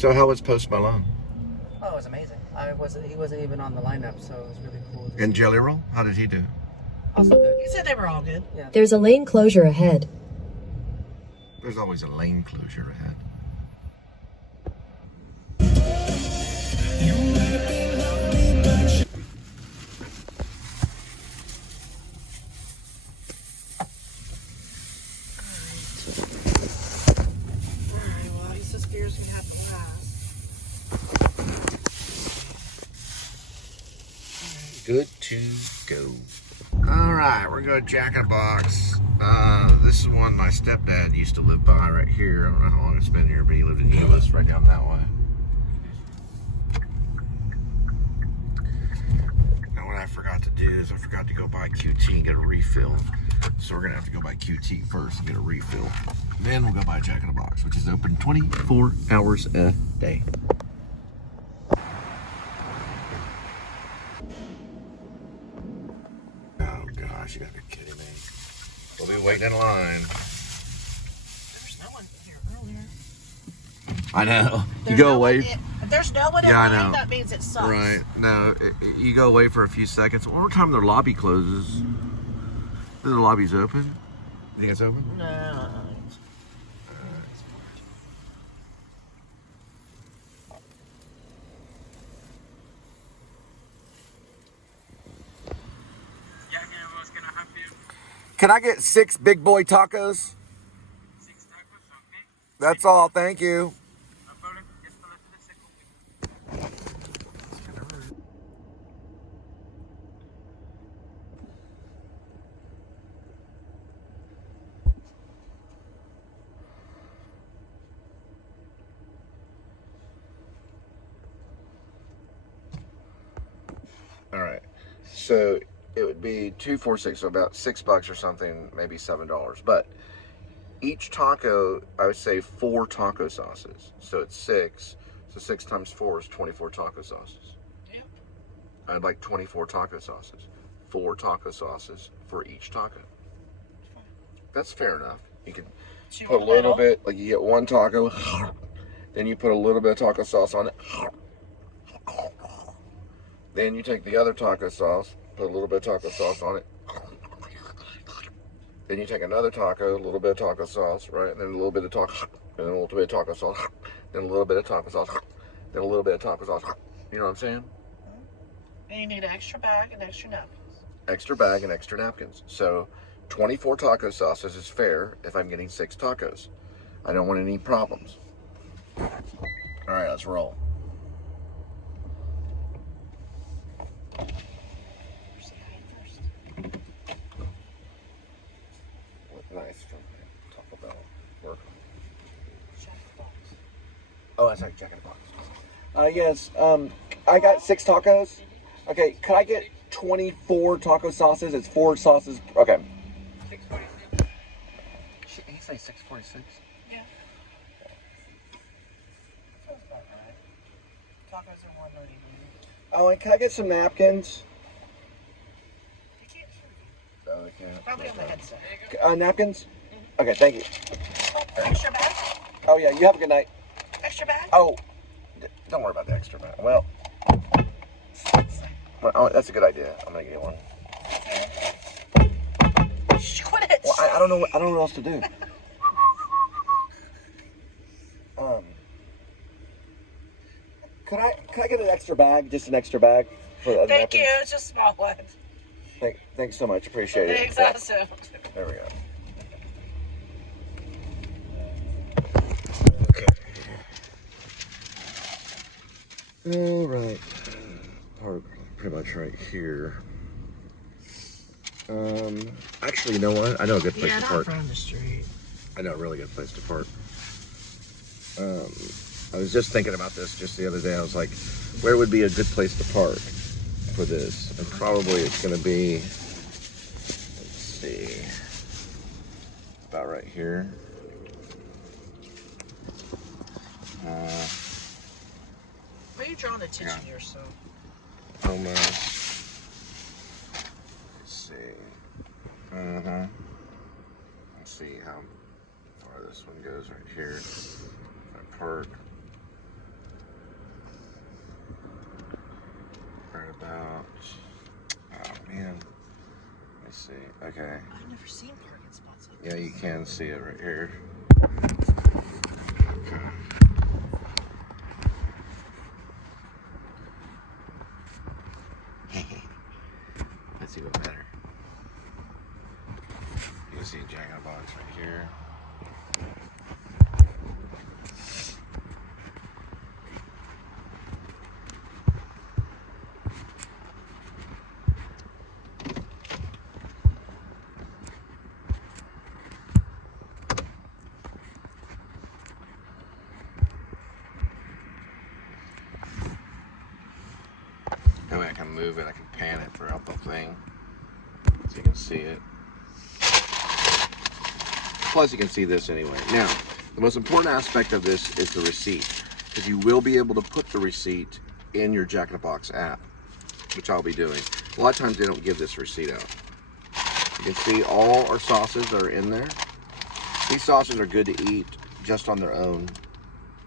So how was Post Malone? Oh, it was amazing. He wasn't even on the lineup, so it was really cool. And Jelly Roll, how did he do? Also good. He said they were all good. Yeah. There's a lane closure ahead. There's always a lane closure ahead. Alright, well, he says beer's gonna have to last. Good to go. All right, we're going to Jack in the Box. This is one my stepdad used to live by right here. I don't know how long it's been here, but he lived in Euless right down that way. Now what I forgot to do is I forgot to go buy QT and get a refill. So we're going to have to go buy QT first and get a refill. Then we'll go buy Jack in the Box, which is open 24 hours a day. You gotta be kidding me. We'll be waiting in line. There's no one here earlier. I know. There's you go no away. If there's no one in Yeah, I line, know. that means it sucks. Right. No, you go away for a few seconds. What time the lobby closes? The lobby's open? You think it's open? No. Can I get 6 big boy tacos? 6 tacos, okay. That's all. Thank you. No problem. Esto lo tienes seco. All right. So it would be 2, 4, 6, so about $6 or something, maybe $7. But each taco, I would say 4 taco sauces. So it's 6. So 6 times 4 is 24 taco sauces. Yep. I'd like 24 taco sauces. 4 taco sauces for each taco. That's fair enough. You can put a little bit, like you get 1 taco, then you put a little bit of taco sauce on it. Then you take the other taco sauce, put a little bit of taco sauce on it. Then you take another taco, a little bit of taco sauce, right? And then a little bit of taco, and then a little bit of taco sauce, then a little bit of taco sauce, then a little bit of taco sauce. You know what I'm saying? And you need an extra bag and extra napkins. Extra bag and extra napkins. So 24 taco sauces is fair if I'm getting 6 tacos. I don't want any problems. All right, let's roll. Nice from Taco Bell. Work. Oh, that's right, Jack in the Box. Yes. I got 6 tacos. Okay, could I get 24 taco sauces? It's 4 sauces. Okay. 646. He say 646. Yeah. Sounds about right. Tacos are 190. Oh, and can I get some napkins? They can't serve you. Oh, they can't. Probably on the headset. Napkins? Okay, thank you. Extra bag? Oh, yeah, you have a good night. Extra bag? Oh, don't worry about the extra bag. Well, that's a good idea. I'm gonna get one. Quit it. Well, I don't know what else to do. Could I get an extra bag? Just an extra bag for the Thank napkins? you. It's just a small one. Thanks so much. Appreciate it. Thanks, Yeah. awesome. There we go. All right. Pretty much right here. Actually, you know what? I know a good place to park. From the street. I know a really good place to park. I was just thinking about this just the other day. I was like, where would be a good place to park for this? And probably it's going to be, let's see, about right here. Why are you drawing attention to yourself? Almost. Let's see. Let's see how far this one goes right here. If I park. Okay. I've never seen parking spots like Yeah, this. you can see it right here. Okay. That's even better. You can see Jack in the Box right here. That way I can move it, I can pan it throughout the thing so you can see it. Plus you can see this anyway. Now, the most important aspect of this is the receipt, because you will be able to put the receipt in your Jack in the Box app, which I'll be doing. A lot of times they don't give this receipt out. You can see all our sauces that are in there. These sauces are good to eat just on their own.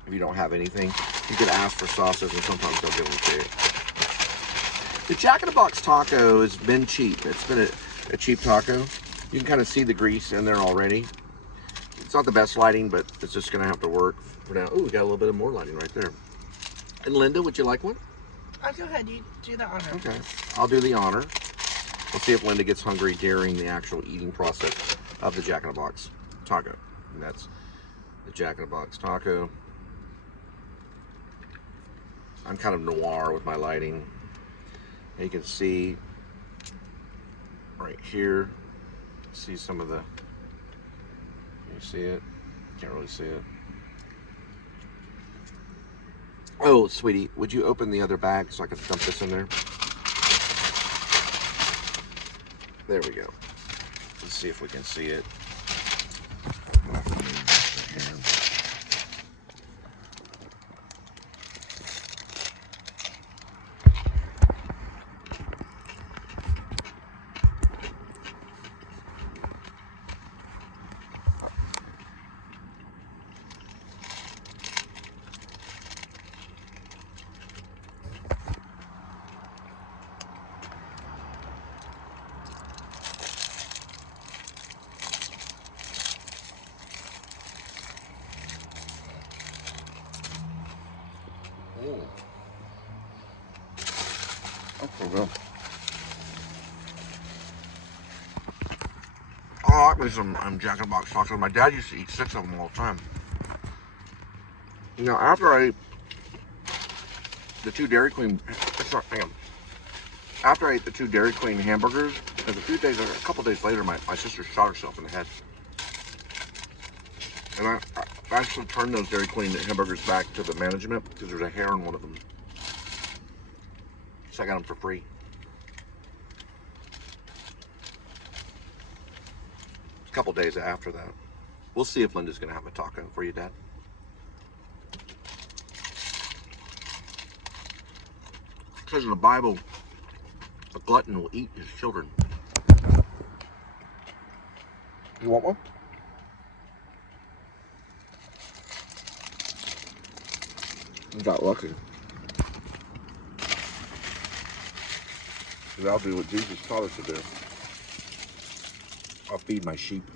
If you don't have anything, you could ask for sauces and sometimes they'll give them to you. The Jack in the Box taco has been cheap. It's been a cheap taco. You can kind of see the grease in there already. It's not the best lighting, but it's just gonna have to work for now. Oh, we got a little bit of more lighting right there. And Linda, would you like one? Go ahead, you do the honor. Okay, I'll do the honor. We'll see if Linda gets hungry during the actual eating process of the Jack in the Box taco. And that's the Jack in the Box taco. I'm kind of noir with my lighting. And you can see right here, see some of the, can you see it? Can't really see it. Oh, sweetie, would you open the other bag so I can dump this in there? There we go. Let's see if we can see it. Oh, well. Oh, I like me some Jack in the Box tacos. My dad used to eat 6 of them all the time. You know, after I ate the 2 Dairy Queen, hang on. After I ate the 2 Dairy Queen hamburgers, a couple days later, my sister shot herself in the head. And I actually turned those Dairy Queen hamburgers back to the management because there's a hair in one of them. So I got them for free. A couple days after that. We'll see if Linda's gonna have a taco for you, Dad. It says in the Bible, a glutton will eat his children. You want one? You got lucky. I'll do what Jesus taught us to do. I'll feed my sheep.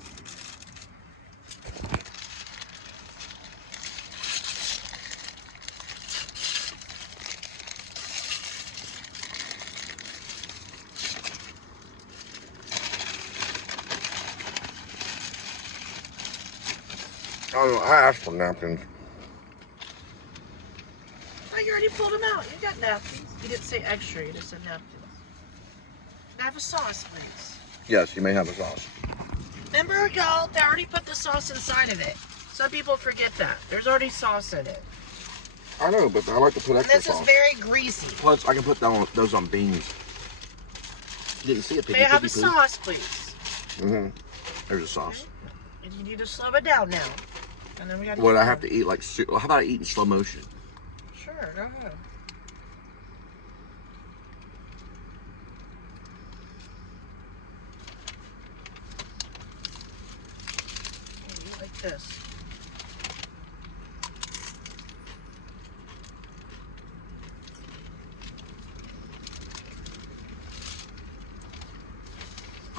I don't know, I asked for napkins. Oh, you already pulled them out. You got napkins. You didn't say extra, you just said napkins. Can I have a sauce, please? Yes, you may have a sauce. Remember, y'all, they already put the sauce inside of it. Some people forget that. There's already sauce in it. I know, but I like to put And extra this sauce. is very greasy. Plus, I can put those on beans. You didn't see it, May I have a sauce, please? Mm-hmm. There's a sauce. Okay. And you need to slow it down now. And then we got. What I have to eat like? How about I eat in slow motion? Sure, go ahead. Okay, you like this.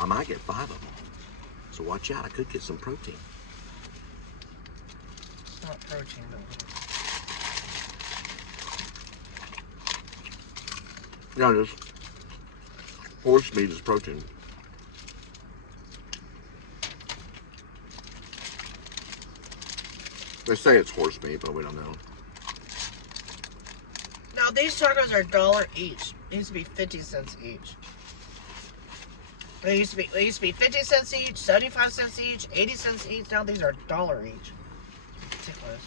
might get 5 of them. So watch out, I could get some protein. It's not protein, though. Yeah, this horse meat is protein. They say it's horse meat, but we don't know. Now, these tacos are $1 each. It used to be 50 cents each. They used to be 50 cents each, 75 cents each, 80 cents each. Now these are $1 each. Ridiculous.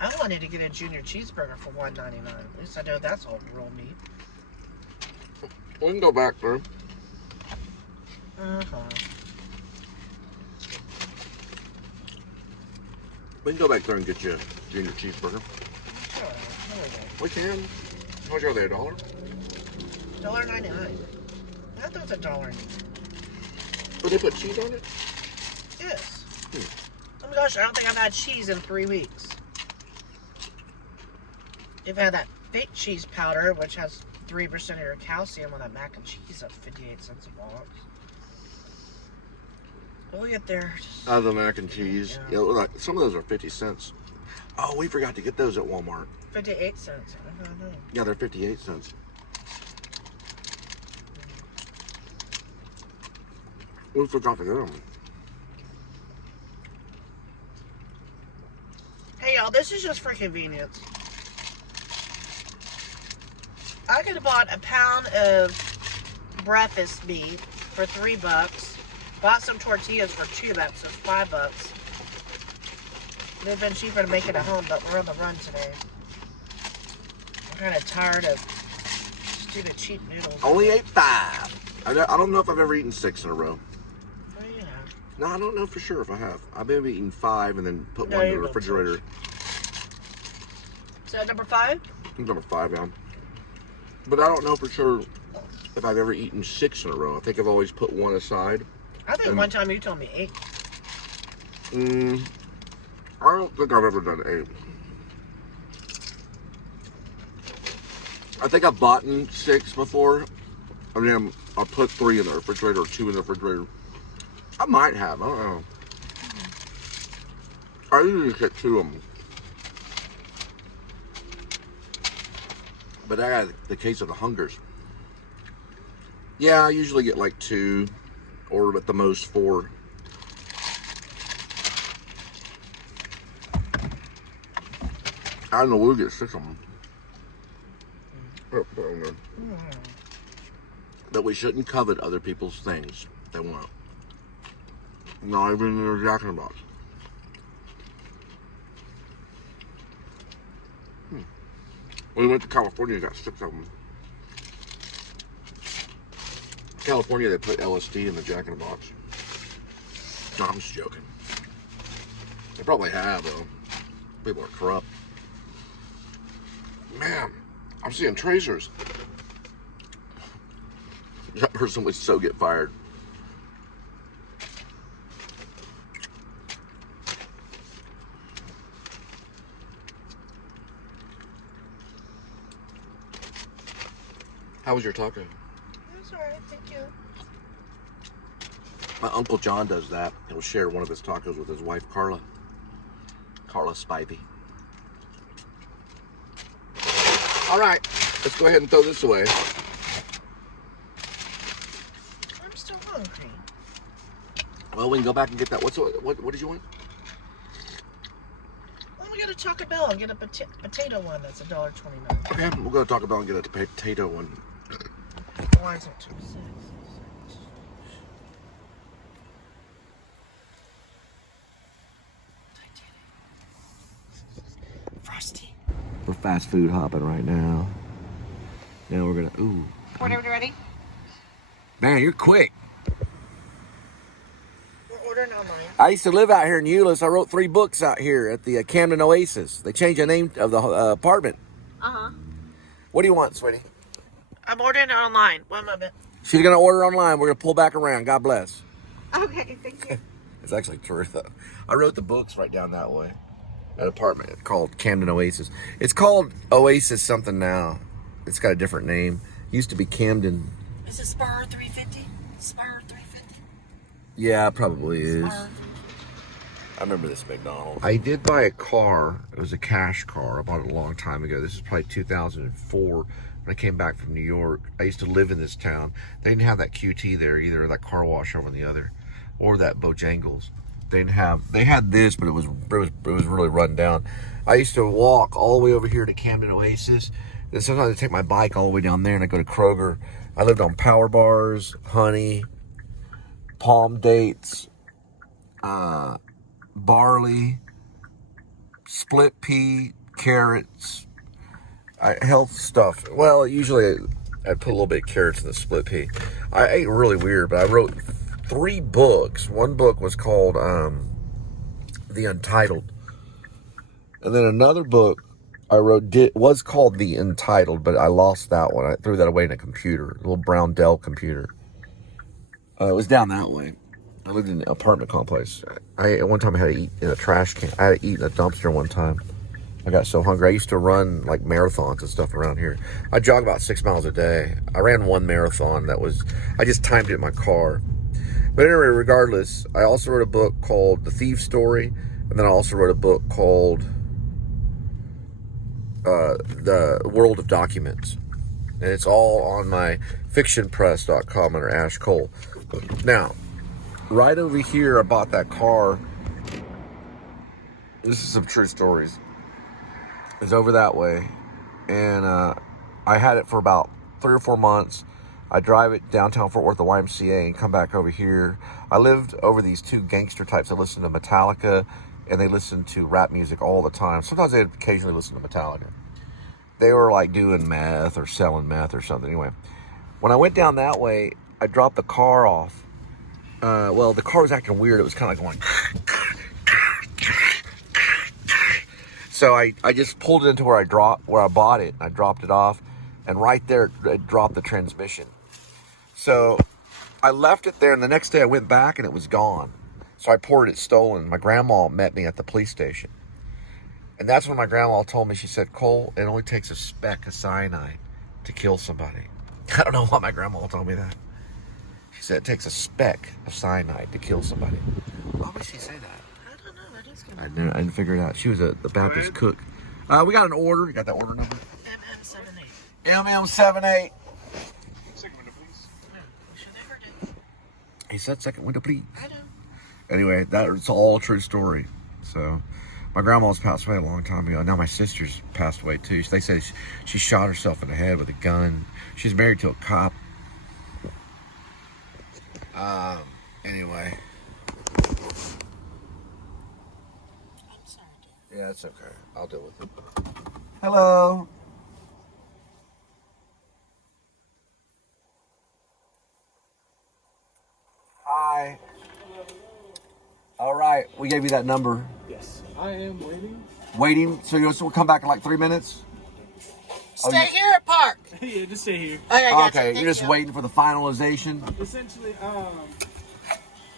I wanted to get a junior cheeseburger for $1.99. At least I know that's all real meat. We can go back through. We can go back there and get you a junior cheeseburger. Sure. We can. How much are they, $1? $1.99. I thought it was $1. But they put cheese on it? Yes. Oh my gosh, I don't think I've had cheese in 3 weeks. You've had that fake cheese powder, which has 3% of your calcium on that mac and cheese at 58 cents a box. We'll get there. The mac and cheese. Yeah. Yeah, like, some of those are 50 cents. Oh, we forgot to get those at Walmart. 58 cents. I don't know. Yeah, they're 58 cents. We forgot to get them. Hey y'all, this is just for convenience. I could have bought a pound of breakfast meat for $3. Bought some tortillas for $2, so it's $5. It would have been cheaper to make it at home, but we're on the run today. I'm kind of tired of stupid cheap noodles. Only ate 5. I don't know if I've ever eaten 6 in a row. Oh, yeah. No, I don't know for sure if I have. I've been eating 5 and then put No, one in you the don't refrigerator. Is that number 5? Number 5, yeah. But I don't know for sure if I've ever eaten 6 in a row. I think I've always put one aside. I think one time you told me 8. I don't think I've ever done 8. I think I've bought 6 before. And then I'll put 3 in the refrigerator or 2 in the refrigerator. I might have. I don't know. I usually get 2 of them. But I got the case of the hungers. Yeah, I usually get like 2 or at the most 4. I don't know, we'll get 6 of them. But we shouldn't covet other people's things they want. Not even in their Jack in the Box. We went to California and got 6 of them. California, they put LSD in the Jack in the Box. No, I'm just joking. They probably have, though. People are corrupt. Man, I'm seeing tracers. That person would so get fired. How was your taco? That's alright, thank you. My Uncle John does that. He'll share one of his tacos with his wife, Carla. Cole Spivey. All right, let's go ahead and throw this away. I'm still hungry. Well, we can go back and get that. What did you want? Well, we gotta Taco Bell and get a potato one that's $1.29. Okay, we'll go to Taco Bell and get a potato one. Why is it 2 cents? Frosty. We're fast food hopping right now. Now we're gonna, ooh. Whenever you're ready. Man, you're quick. We're ordering online. I used to live out here in Euless. I wrote 3 books out here at the Camden Oasis. They changed the name of the apartment. Uh-huh. What do you want, sweetie? I'm ordering it online. 1 moment. She's gonna order online. We're gonna pull back around. God bless. Okay, thank you. It's actually true though. I wrote the books right down that way. an apartment called Camden Oasis. It's called Oasis something now. It's got a different name. It used to be Camden. Is it Spur 350? Spur 350? Yeah, it probably is. Spur. I remember this McDonald. I did buy a car. It was a cash car. I bought it a long time ago. This is probably 2004 when I came back from New York. I used to live in this town. They didn't have that QT there either, or that car wash over on the other, or that Bojangles. They didn't have. They had this, but it was really run down. I used to walk all the way over here to Camden Oasis. Then sometimes I take my bike all the way down there and I go to Kroger. I lived on Power Bars, Honey, Palm Dates, barley, split pea, carrots, health stuff. Well, usually I put a little bit of carrots in the split pea. I ate really weird, but I wrote 3 books. One book was called The Untitled. And then another book I wrote was called The Untitled, but I lost that one. I threw that away in a computer, a little brown Dell computer. It was down that way. I lived in an apartment complex. At one time I had to eat in a trash can. I had to eat in a dumpster one time. I got so hungry. I used to run like marathons and stuff around here. I jog about 6 miles a day. I ran one marathon I just timed it in my car. But anyway, regardless, I also wrote a book called The Thief's Story. And then I also wrote a book called The World of Documents. And it's all on my fictionpress.com under Ash Cole. Now, right over here, I bought that car. This is some true stories. It's over that way. And I had it for about 3 or 4 months. I drive it downtown Fort Worth, the YMCA, and come back over here. I lived over these 2 gangster types that listen to Metallica, and they listen to rap music all the time. Sometimes they'd occasionally listen to Metallica. They were like doing meth or selling meth or something. Anyway, when I went down that way, I dropped the car off. Well, the car was acting weird. It was kind of going. So I just pulled it into where I bought it. And I dropped it off, and right there it dropped the transmission. So I left it there, and the next day I went back, and it was gone. So I reported it stolen. My grandma met me at the police station. And that's when my grandma told me, she said, Cole, it only takes a speck of cyanide to kill somebody. I don't know why my grandma told me that. She said it takes a speck of cyanide to kill somebody. Why would she say that? I don't know. That is good. I didn't figure it out. She was the Baptist cook. We got an order. You got that order number? MM78. MM78. Second window, please. No, we should never do. He said second window, please. I know. Anyway, that's all a true story. So, my grandma's passed away a long time ago. Now my sister's passed away too. They say she shot herself in the head with a gun. She's married to a cop. Anyway. I'm sorry, dear. Yeah, it's okay. I'll deal with it. Hello. Hi. All right, we gave you that number. Yes, I am waiting. Waiting, so we'll come back in like 3 minutes? Stay here at Park. Yeah, just stay here. Okay, gotcha. Okay, Thank you're just you. waiting for the finalization. Essentially,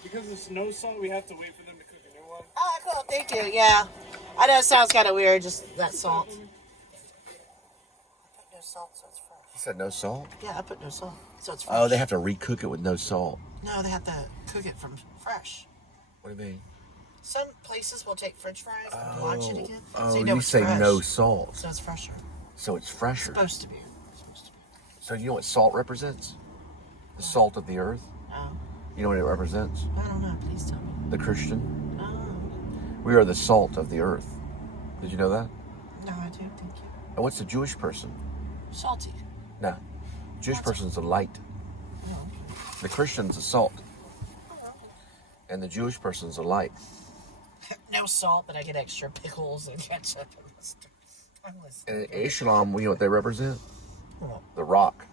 because it's no salt, we have to wait for them to cook a new one. Oh, cool. Thank you. Yeah. I know it sounds kind of weird, just that salt. I put no salt, so it's fresh. You said no salt? Yeah, I put no salt, so it's fresh. Oh, they have to recook it with no salt. No, they have to cook it from fresh. What do you mean? Some places will take French fries and blanch it again, so Oh, you know you it's say fresh. no salt. So it's fresher. So it's fresher. It's supposed to be. So you know what salt represents? The salt of the earth. Oh, You know what it represents? I don't know. Please tell me. The Christian. Oh, We are the salt of the earth. Did you know that? no, I do. Thank you. And what's the Jewish person? Salty. No. Jewish person's the light. No. The Christian's the salt. And the Jewish person's the light. No salt, but I get extra pickles and ketchup and mustard. I'm listening. And Islam, you know what they represent? What? The rock.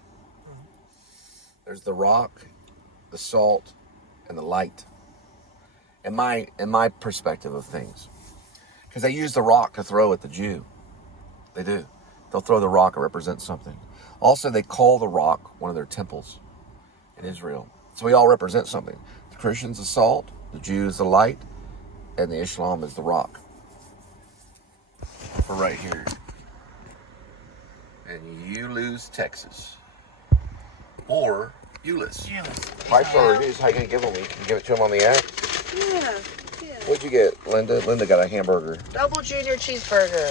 There's the rock, the salt, and the light. In my perspective of things. Because they use the rock to throw at the Jew. They do. They'll throw the rock, it represents something. Also, they call the rock one of their temples in Israel. So we all represent something. The Christians the salt, the Jews the light, and the Islam is the rock. for right here. In Euless, Texas. Or Euless. Price or reviews, how you gonna give them? You can give it to them on the app? Yeah. What'd you get, Linda? Linda got a hamburger. Double junior cheeseburger.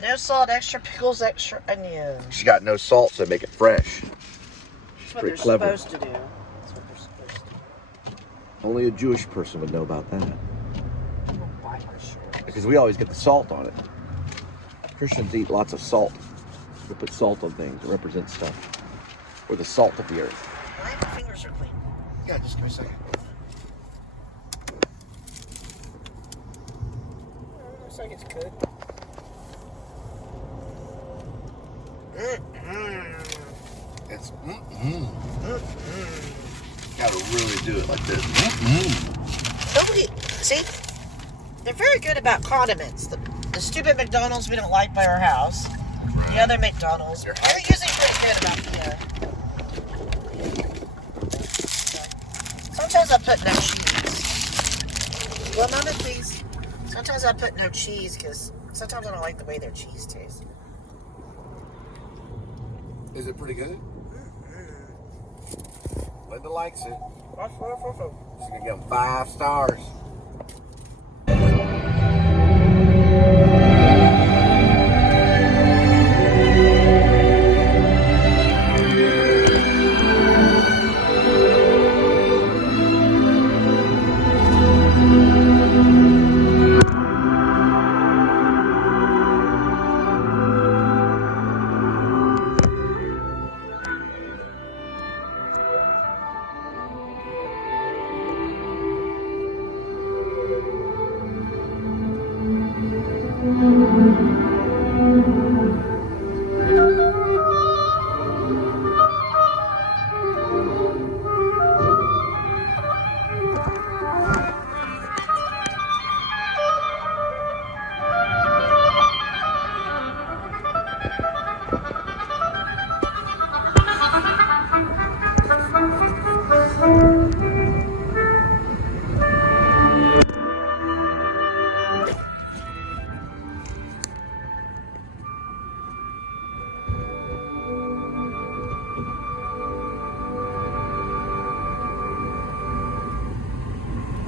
No salt, extra pickles, extra onions. She got no salt, so make it fresh. That's what Pretty they're clever. supposed to do. That's what they're supposed to do. Only a Jewish person would know about that. I don't buy my shorts. Because we always get the salt on it. Christians eat lots of salt. We put salt on things. It represents stuff. We're the salt of the earth. My fingers are clean. Yeah, just give me a second. Looks like it's good. It's Gotta really do it like this. Nobody, see, they're very good about condiments. The stupid McDonald's we don't like by our house. Right. The other McDonald's, they're usually pretty good about Sometimes I put no cheese. One moment, please. Sometimes I put no cheese because sometimes I don't like the way their cheese tastes. Is it pretty good? Linda likes it. She's gonna give them 5 stars.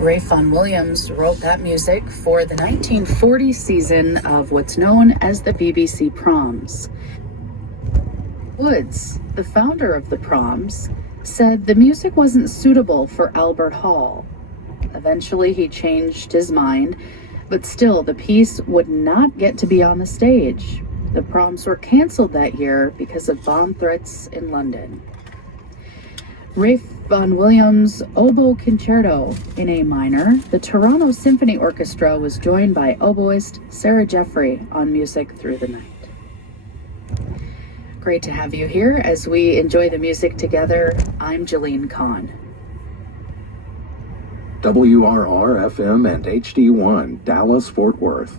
Rafe Vaughan Williams wrote that music for the 1940 season of what's known as the BBC Proms. Woods, the founder of the Proms, said the music wasn't suitable for Albert Hall. Eventually he changed his mind, but still the piece would not get to be on the stage. The Proms were canceled that year because of bomb threats in London. Rafe Vaughan Williams' Oboe Concerto in A minor, the Toronto Symphony Orchestra was joined by oboist Sarah Jeffrey on Music Through the Night. Great to have you here as we enjoy the music together. I'm Jillian Kahn. WRR FM and HD1, Dallas, Fort Worth.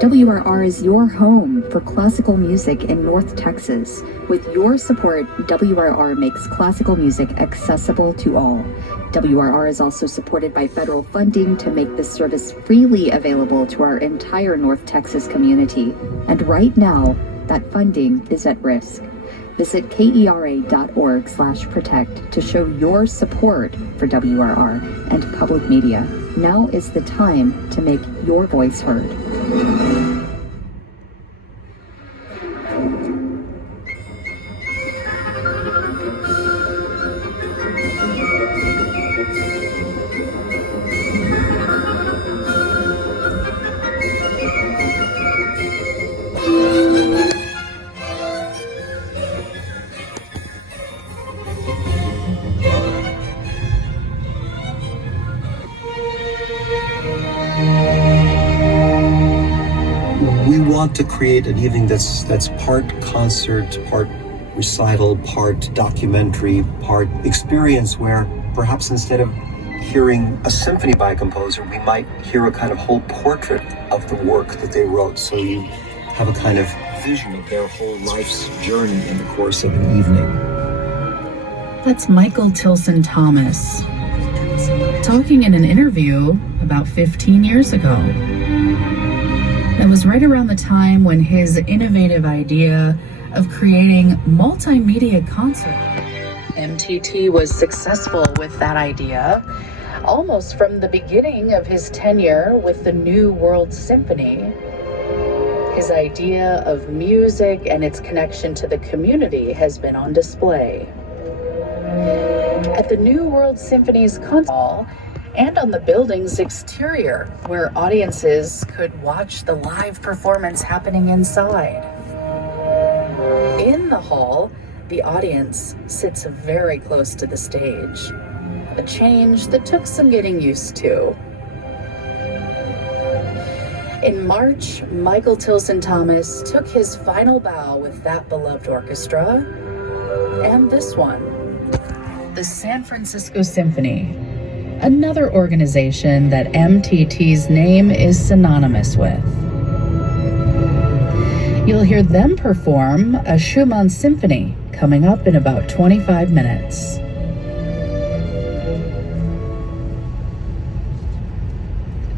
WRR is your home for classical music in North Texas. With your support, WRR makes classical music accessible to all. WRR is also supported by federal funding to make this service freely available to our entire North Texas community. And right now, that funding is at risk. Visit kera.org/protect to show your support for WRR and public media. Now is the time to make your voice heard. To create an evening that's part concert, part recital, part documentary, part experience, where perhaps instead of hearing a symphony by a composer, we might hear a kind of whole portrait of the work that they wrote. So you have a kind of vision of their whole life's journey in the course of an evening. That's Michael Tilson Thomas talking in an interview about 15 years ago. That was right around the time when his innovative idea of creating multimedia concerts. MTT was successful with that idea almost from the beginning of his tenure with the New World Symphony. His idea of music and its connection to the community has been on display. At the New World Symphony's concert hall and on the building's exterior, where audiences could watch the live performance happening inside. In the hall, the audience sits very close to the stage, a change that took some getting used to. In March, Michael Tilson Thomas took his final bow with that beloved orchestra, and this one, the San Francisco Symphony, another organization that MTT's name is synonymous with. You'll hear them perform a Schumann Symphony coming up in about 25 minutes.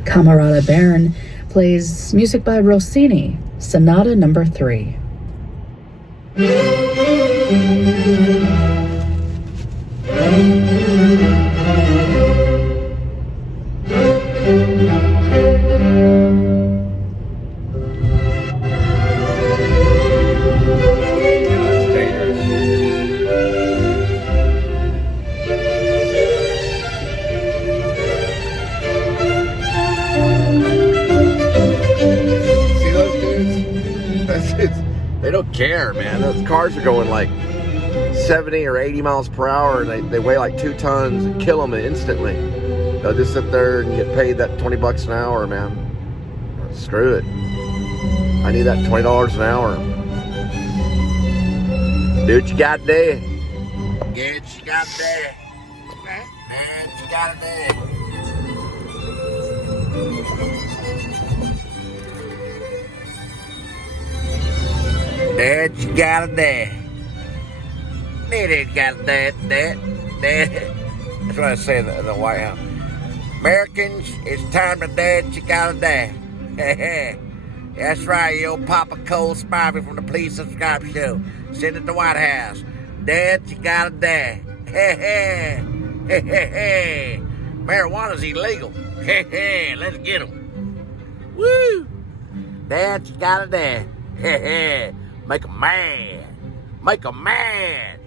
Camerata Bern plays music by Rossini, Sonata Number 3. They don't care, man. Those cars are going like 70 or 80 miles per hour, and they weigh like 2 tons and kill them instantly. They'll just sit there and get paid that $20 an hour, man. Screw it. I need that $20 an hour. Do what you got to do. Get what you got to do. Do what you got to do. That you gotta do. That gotta do. That's what I say in the White House. Americans, it's time to do what you gotta do. That's right, you old Papa Cole Spivey from the Please Subscribe Show. Sitting at the White House. Do what you gotta do. Marijuana's illegal. Let's get 'em. Woo! That you gotta do. Make 'em mad. Make 'em mad.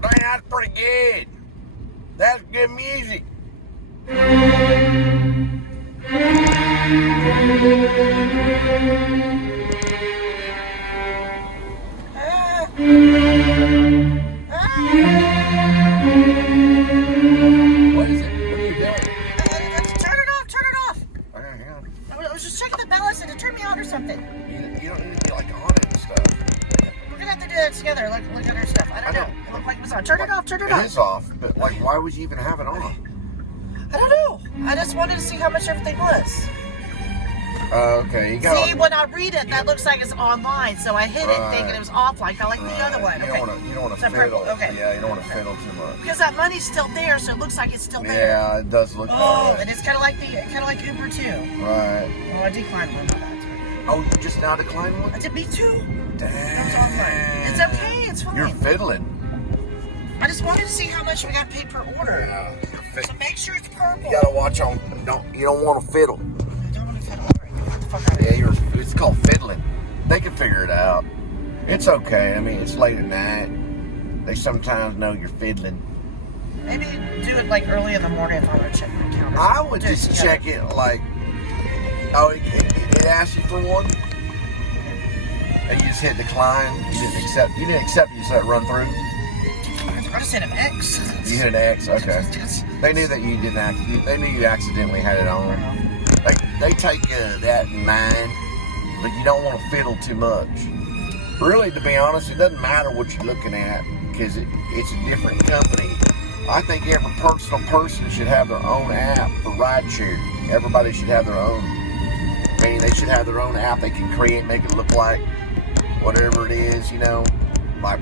That's pretty good. That's good music. What is it? What are you doing? Turn it off. Turn it off. Okay, hang on. I was just checking the balance and it turned me on or something. You don't need to be like on it and stuff. We're gonna have to do it together. Look at our stuff. I don't know. It looked like it was on. Turn it off. Turn it off. It is off, but like, why would you even have it on? I don't know. I just wanted to see how much everything was. Okay, you got. See, when I read it, that looks like it's online, so I hit it thinking it was offline, kind of like the other one. You don't want to So fiddle. okay. Yeah, you don't want to fiddle too much. Because that money's still there, so it looks like it's still there. Yeah, it does look. Oh, like and it's kind of like Uber too. Right. Oh, I declined one of that. Oh, you just now declined one? I did me too. Damn. That's online. It's okay. It's fine. You're fiddling. I just wanted to see how much we got paid per order. Yeah. So make sure it's purple. You gotta watch on. You don't want to fiddle. I don't want to fiddle. All right, get the fuck out of here. Yeah, it's called fiddling. They can figure it out. It's okay. I mean, it's late at night. They sometimes know you're fiddling. Maybe do it like early in the morning if I want to check my calendar. I would just check it like. Oh, it asked you for one. And you just hit decline. You didn't accept. You just let it run through. I just hit an X. You hit an X. Okay. They knew that you didn't. They knew you accidentally had it on. They take that in mind, but you don't want to fiddle too much. Really, to be honest, it doesn't matter what you're looking at because it's a different company. I think every personal person should have their own app for rideshare. Everybody should have their own. Meaning they should have their own app they can create, make it look like whatever it is, you know, like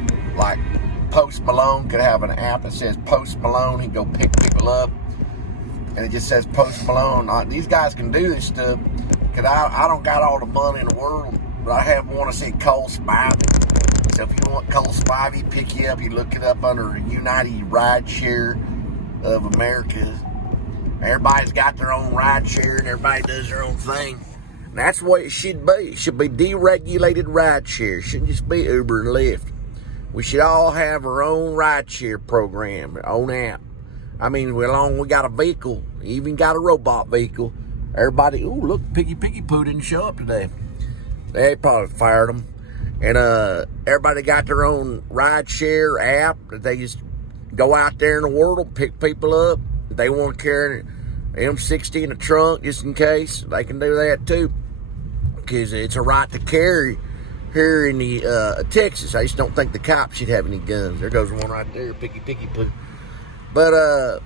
Post Malone could have an app that says Post Malone. He can go pick people up, and it just says Post Malone. These guys can do this stuff because I don't got all the money in the world, but I want to see Cole Spivey. So if you want Cole Spivey, pick you up. You look it up under United Rideshare of America. Everybody's got their own rideshare, and everybody does their own thing. And that's what it should be. It should be deregulated rideshare. It shouldn't just be Uber and Lyft. We should all have our own rideshare program, our own app. I mean, we got a vehicle, even got a robot vehicle. Everybody, ooh, look, Piggy Poo didn't show up today. They probably fired him. And everybody got their own rideshare app that they just go out there in the world, pick people up. If they want to carry an M60 in the trunk just in case, they can do that too. Because it's a right to carry here in the Texas. I just don't think the cops should have any guns. There goes one right there, Piggy Poo. But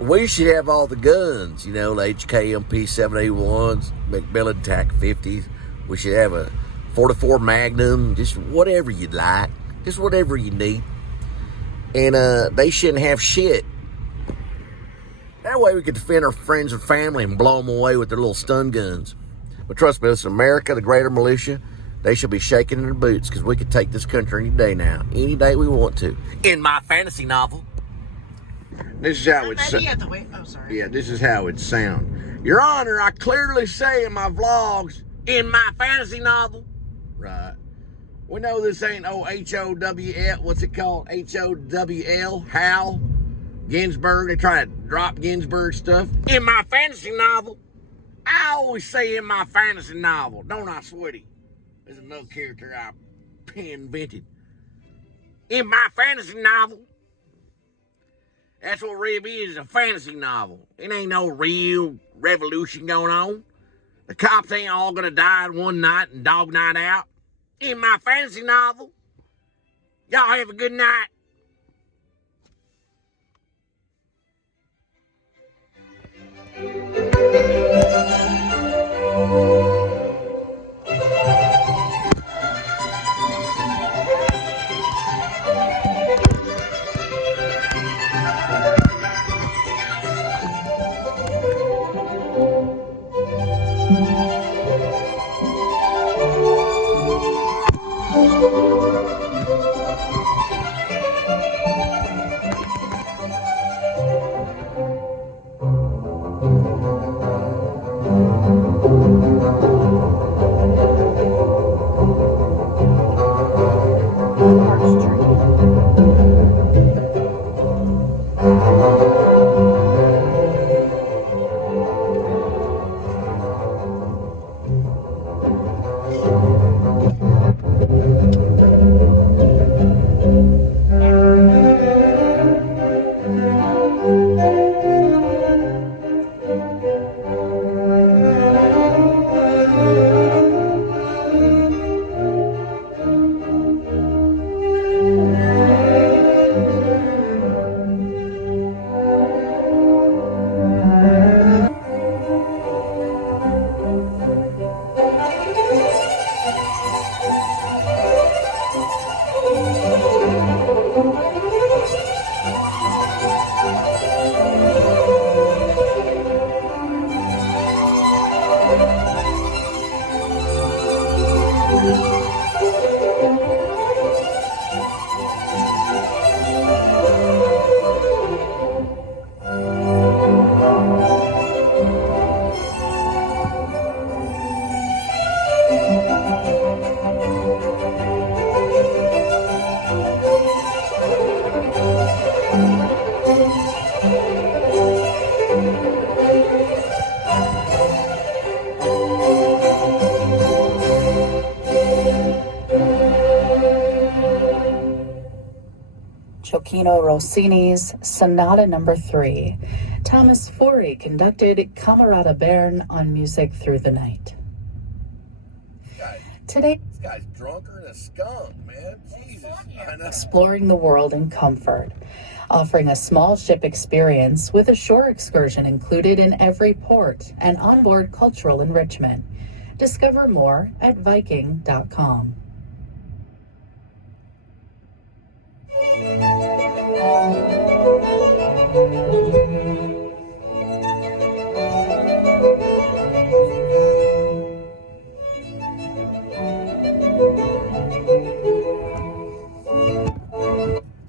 we should have all the guns, you know, the HKMP 781s, McMillan TAC 50s. We should have a 44 Magnum, just whatever you'd like, just whatever you need. And they shouldn't have shit. That way we could defend our friends and family and blow them away with their little stun guns. But trust me, it's America, the greater militia. They should be shaking in their boots because we could take this country any day now. Any day we want to. In my fantasy novel. This is how it sounds. Oh, sorry. Yeah, this is how it sounds. Your Honor, I clearly say in my vlogs, in my fantasy novel. Right. We know this ain't H-O-W-L. What's it called? H-O-W-L. Hal Ginsburg. They try to drop Ginsburg stuff. In my fantasy novel. I always say in my fantasy novel. Don't I, sweetie? There's another character I invented. In my fantasy novel. That's what Rib is, a fantasy novel. It ain't no real revolution going on. The cops ain't all gonna die in one night and dog night out. In my fantasy novel. Y'all have a good night. Gioacchino Rossini's Sonata No. 3. Thomas Forey conducted Camerata Bern on Music Through the Night. Today, This guy's drunker than a skunk, man. Jesus. exploring the world in comfort, offering a small ship experience with a shore excursion included in every port and onboard cultural enrichment. Discover more at Viking.com.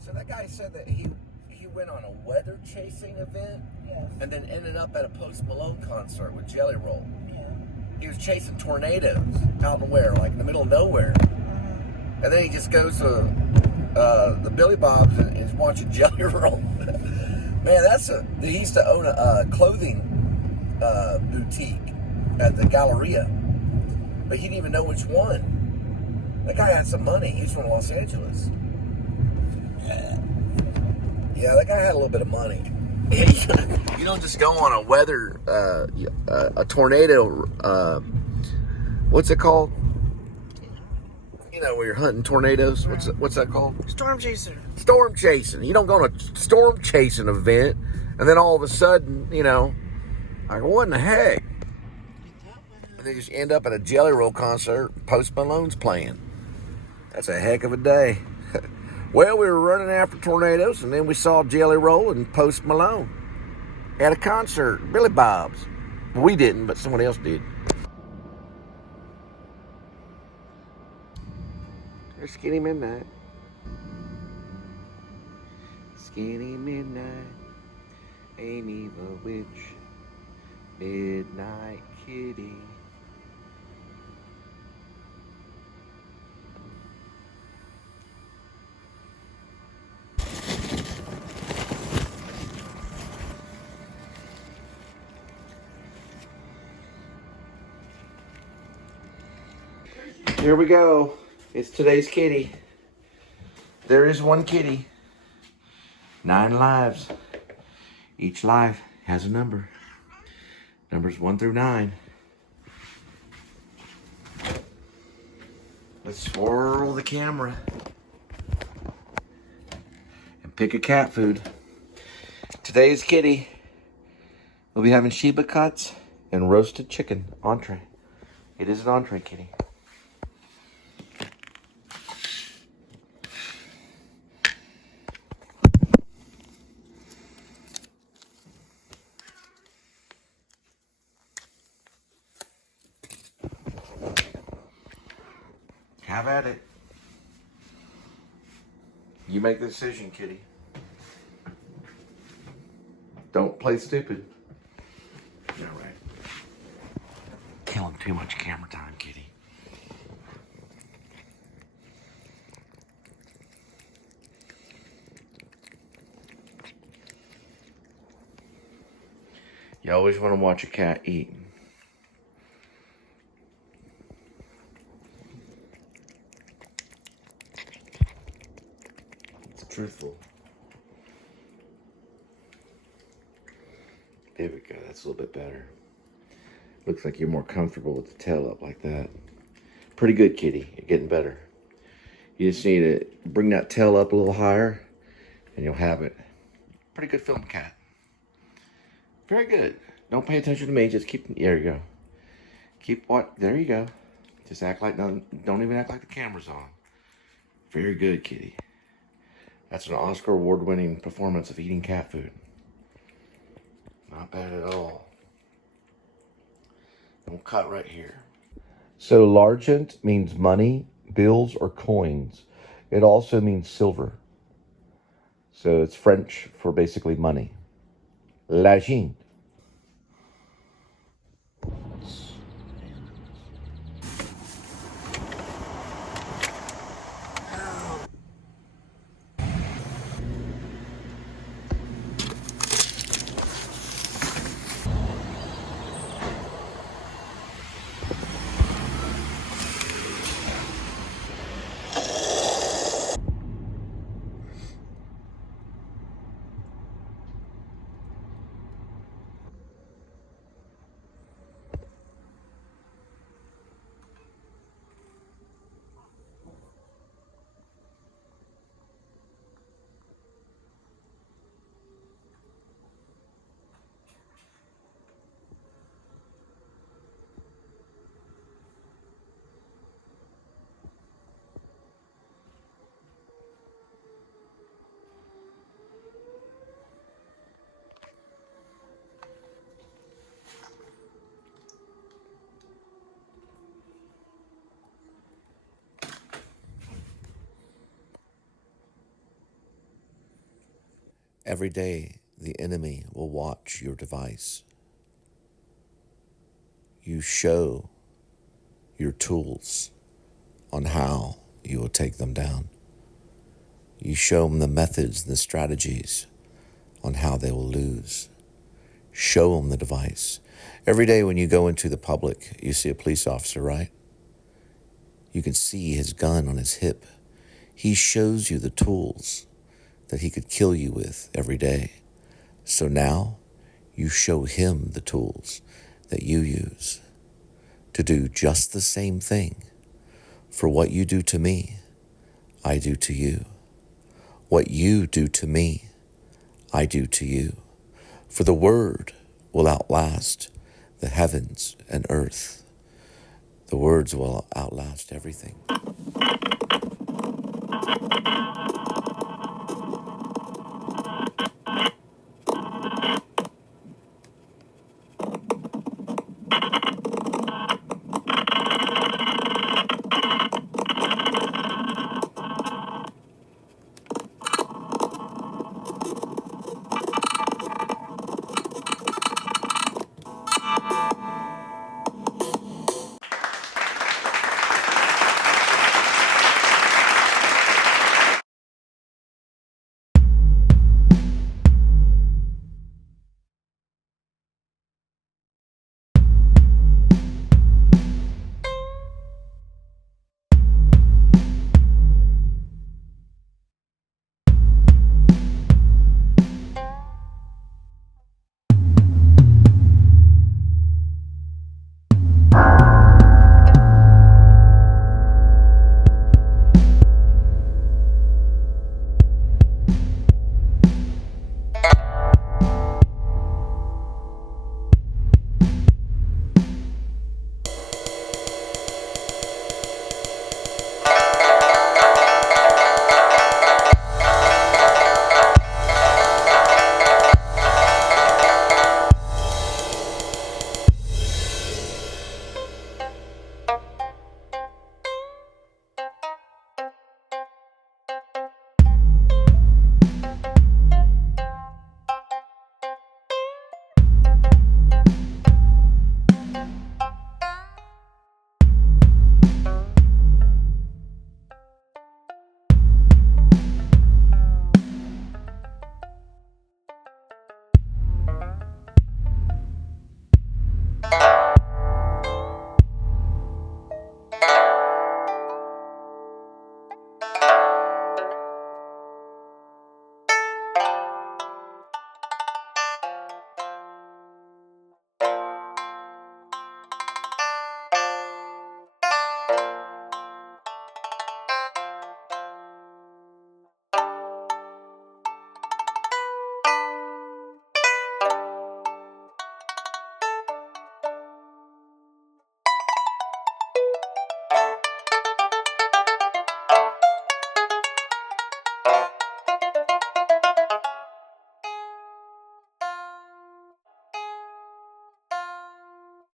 So that guy said that he went on a weather chasing event and then ended up at a Post Malone concert with Jelly Roll. He was chasing tornadoes out in where, like in the middle of nowhere. And then he just goes to the Billy Bob's and is watching Jelly Roll. Man, he used to own a clothing boutique at the Galleria, but he didn't even know which one. That guy had some money. He's from Los Angeles. Yeah, that guy had a little bit of money. You don't just go on a weather, a tornado, what's it called? You know, where you're hunting tornadoes. What's that called? Storm chaser. Storm chasing. You don't go on a storm chasing event, and then all of a sudden, you know, like, what in the heck? And they just end up at a Jelly Roll concert, Post Malone's playing. That's a heck of a day. Well, we were running after tornadoes, and then we saw Jelly Roll and Post Malone at a concert, Billy Bob's. We didn't, but someone else did. There's Skinny Midnight. Skinny Midnight, Amy the Witch, Midnight Kitty. Here we go. It's today's kitty. There is one kitty. 9 lives. Each life has a number. Numbers 1 through 9. Let's swirl the camera and pick a cat food. Today's kitty will be having Sheba cuts and roasted chicken entree. It is an entree, kitty. Have at it. You make the decision, kitty. Don't play stupid. All right. Killing too much camera time, kitty. You always want to watch a cat eat. It's truthful. There we go. That's a little bit better. Looks like you're more comfortable with the tail up like that. Pretty good, kitty. You're getting better. You just need to bring that tail up a little higher and you'll have it. Pretty good film, cat. Very good. Don't pay attention to me. Just keep, there you go. Keep what, there you go. Just act like, don't even act like the camera's on. Very good, kitty. That's an Oscar award-winning performance of eating cat food. Not bad at all. And we'll cut right here. So l'argent means money, bills, or coins. It also means silver. So it's French for basically money. L'argent. Every day, the enemy will watch your device. You show your tools on how you will take them down. You show them the methods and the strategies on how they will lose. Show them the device. Every day when you go into the public, you see a police officer, right? You can see his gun on his hip. He shows you the tools that he could kill you with every day. So now you show him the tools that you use to do just the same thing. For what you do to me, I do to you. What you do to me, I do to you. For the word will outlast the heavens and earth. The words will outlast everything.